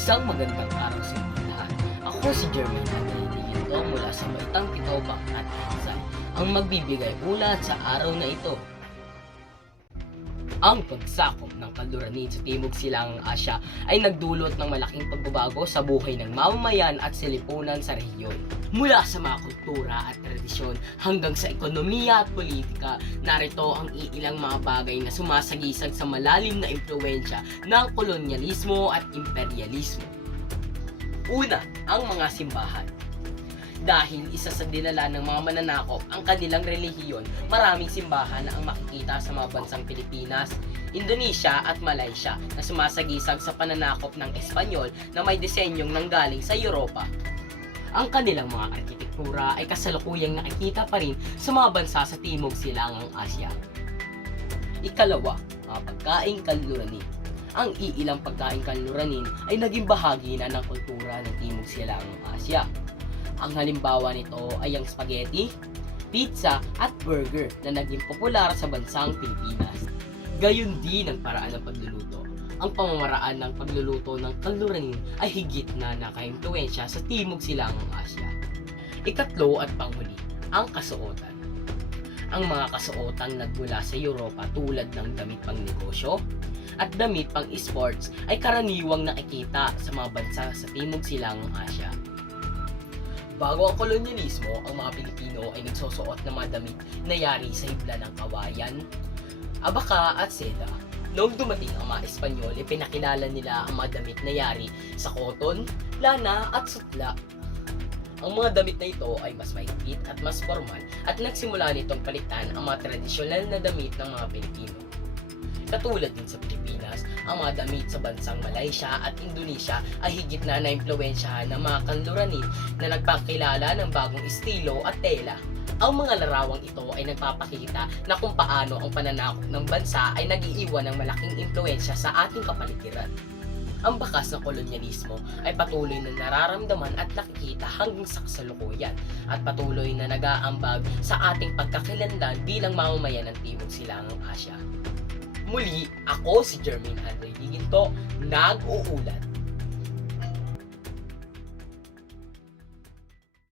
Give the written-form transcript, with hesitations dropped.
Isang magandang araw sa inyo lahat. Ako si Jermaine Angelito mula sa Baitang Pitobang at Hansay ang magbibigay ulat sa araw na ito. Ang pagsakop ng Kaluranin sa Timog Silangang Asya ay nagdulot ng malaking pagbabago sa buhay ng mamamayan at silipunan sa rehiyon. Mula sa mga kultura at tradisyon hanggang sa ekonomiya at politika, narito ang iilang mga bagay na sumasagisag sa malalim na impluwensya ng kolonyalismo at imperialismo. Una, ang mga simbahan. Dahil isa sa dinala ng mga mananakop ang kanilang relihiyon, maraming simbahan na ang makikita sa mga bansang Pilipinas, Indonesia at Malaysia na sumasagisag sa pananakop ng Espanyol na may disenyong nanggaling sa Europa. Ang kanilang mga arkitektura ay kasalukuyang nakikita pa rin sa mga bansa sa Timog Silangang Asya. Ikalawa, mga pagkaing Kaluranin. Ang iilang pagkaing Kaluranin ay naging bahagi na ng kultura ng Timog Silangang Asya. Ang halimbawa nito ay ang spaghetti, pizza at burger na naging popular sa bansang Pilipinas. Gayon din ang paraan ng pagluluto. Ang pamamaraan ng pagluluto ng Kaluranin ay higit na nakaimpluwensya sa Timog Silangang Asya. Ikatlo at panghuli, ang kasuotan. Ang mga kasuotang nagmula sa Europa tulad ng damit pang negosyo at damit pang sports ay karaniwang nakikita sa mga bansa sa Timog Silangang Asya. Bago ang kolonyalismo, ang mga Pilipino ay nagsusuot ng mga damit na yari sa hibla ng kawayan, abaka at seda. Noong dumating ang mga Espanyol, ipinakilala nila ang mga damit na yari sa koton, lana at sutla. Ang mga damit na ito ay mas mahigpit at mas formal at nagsimula nitong palitan ang mga tradisyonal na damit ng mga Pilipino. Katulad din sa Pilipinas, ang mga damit sa bansang Malaysia at Indonesia ay higit na naimpluwensyahan ng mga Kaluranin na nagpakilala ng bagong estilo at tela. Ang mga larawang ito ay nagpapakita na kung paano ang pananakop ng bansa ay nag-iiwan ng malaking impluwensya sa ating kapaligiran. Ang bakas ng kolonyalismo ay patuloy na nararamdaman at nakikita hanggang sa kasalukuyan at patuloy na nag-aambag sa ating pagkakilanlan bilang mamamayan ng Timog Silangang Asya. Muli, ako si Jermaine Angelito, nag-uulat.